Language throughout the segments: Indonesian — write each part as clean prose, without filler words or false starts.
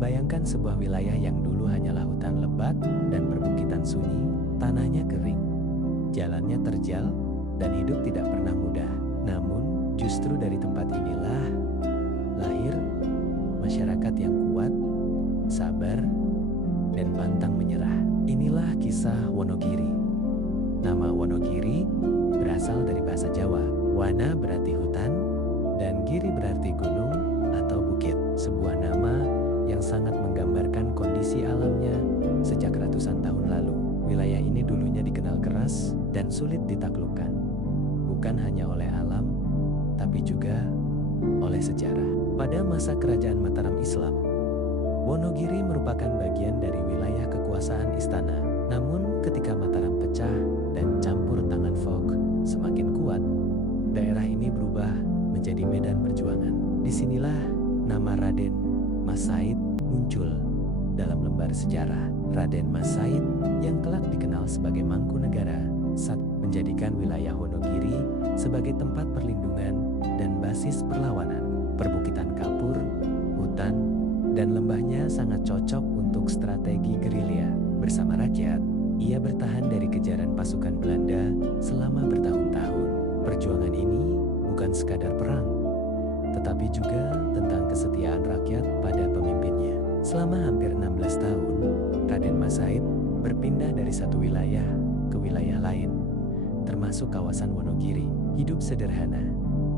Bayangkan sebuah wilayah yang dulu hanyalah hutan lebat dan perbukitan sunyi, tanahnya kering, jalannya terjal, dan hidup tidak pernah mudah. Namun, justru dari tempat inilah lahir masyarakat yang kuat, sabar, dan pantang menyerah. Inilah kisah Wonogiri. Nama Wonogiri berasal dari bahasa Jawa. Wana berarti hutan, dan giri berarti gunung atau bukit. Sebuah nama yang sangat menggambarkan kondisi alamnya sejak ratusan tahun lalu. Wilayah ini dulunya dikenal keras dan sulit ditaklukkan. Bukan hanya oleh alam, tapi juga oleh sejarah. Pada masa kerajaan Mataram Islam, Wonogiri merupakan bagian dari wilayah kekuasaan istana. Namun ketika Mataram pecah dan campur tangan folk semakin kuat, daerah ini berubah menjadi medan perjuangan. Disinilah nama Raden Mas Said muncul dalam lembar sejarah. Raden Mas Said yang kelak dikenal sebagai Mangkunegara menjadikan wilayah Wonogiri sebagai tempat perlindungan dan basis perlawanan. Perbukitan kapur, hutan, dan lembahnya sangat cocok untuk strategi gerilya. Bersama rakyat, ia bertahan dari kejaran pasukan Belanda selama bertahun-tahun. Perjuangan ini bukan sekadar perang, tetapi juga tentang kesetiaan rakyat pada pemimpinnya. Selama hampir 16 tahun, Raden Mas Said berpindah dari satu wilayah ke wilayah lain, termasuk kawasan Wonogiri. Hidup sederhana,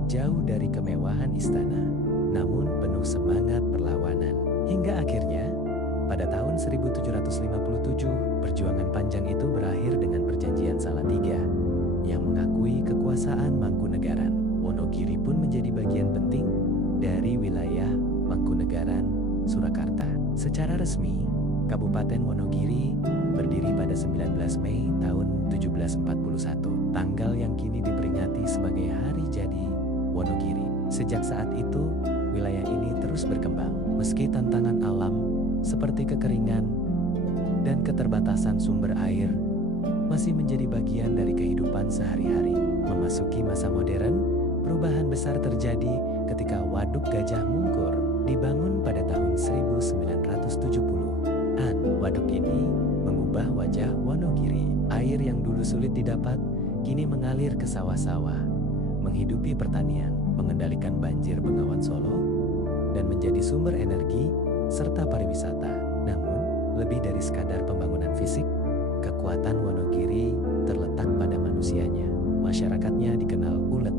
jauh dari kemewahan istana, namun penuh semangat perlawanan. Hingga akhirnya, pada tahun 1757, perjuangan panjang itu berakhir dengan perjanjian Salatiga yang mengakui kekuasaan Mangkunegaran. Wonogiri pun menjadi bagian penting dari wilayah Mangkunegaran, Surakarta. Secara resmi, Kabupaten Wonogiri berdiri pada 19 Mei tahun 1741, tanggal yang kini diperingati sebagai Hari Jadi Wonogiri. Sejak saat itu, wilayah ini terus berkembang. Meski tantangan alam seperti kekeringan dan keterbatasan sumber air masih menjadi bagian dari kehidupan sehari-hari. Memasuki masa modern, perubahan besar terjadi ketika Waduk Gajah Mungkur dibangun pada tahun 1970-an. Waduk ini mengubah wajah Wonogiri. Air yang dulu sulit didapat kini mengalir ke sawah-sawah, menghidupi pertanian, mengendalikan banjir Bengawan Solo, dan menjadi sumber energi serta pariwisata. Namun, lebih dari sekadar pembangunan fisik, kekuatan Wonogiri terletak pada manusianya. Masyarakatnya dikenal ulet,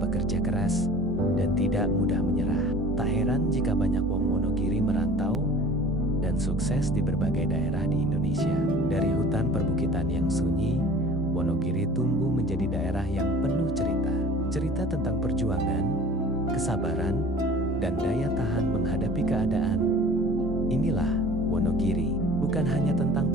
bekerja keras, dan tidak mudah menyerah. Tak heran jika banyak wong Wonogiri merantau dan sukses di berbagai daerah di Indonesia. Dari hutan perbukitan yang sunyi, Wonogiri tumbuh menjadi daerah yang penuh cerita. Cerita tentang perjuangan, kesabaran, dan daya tahan menghadapi keadaan. Inilah Wonogiri, bukan hanya tentang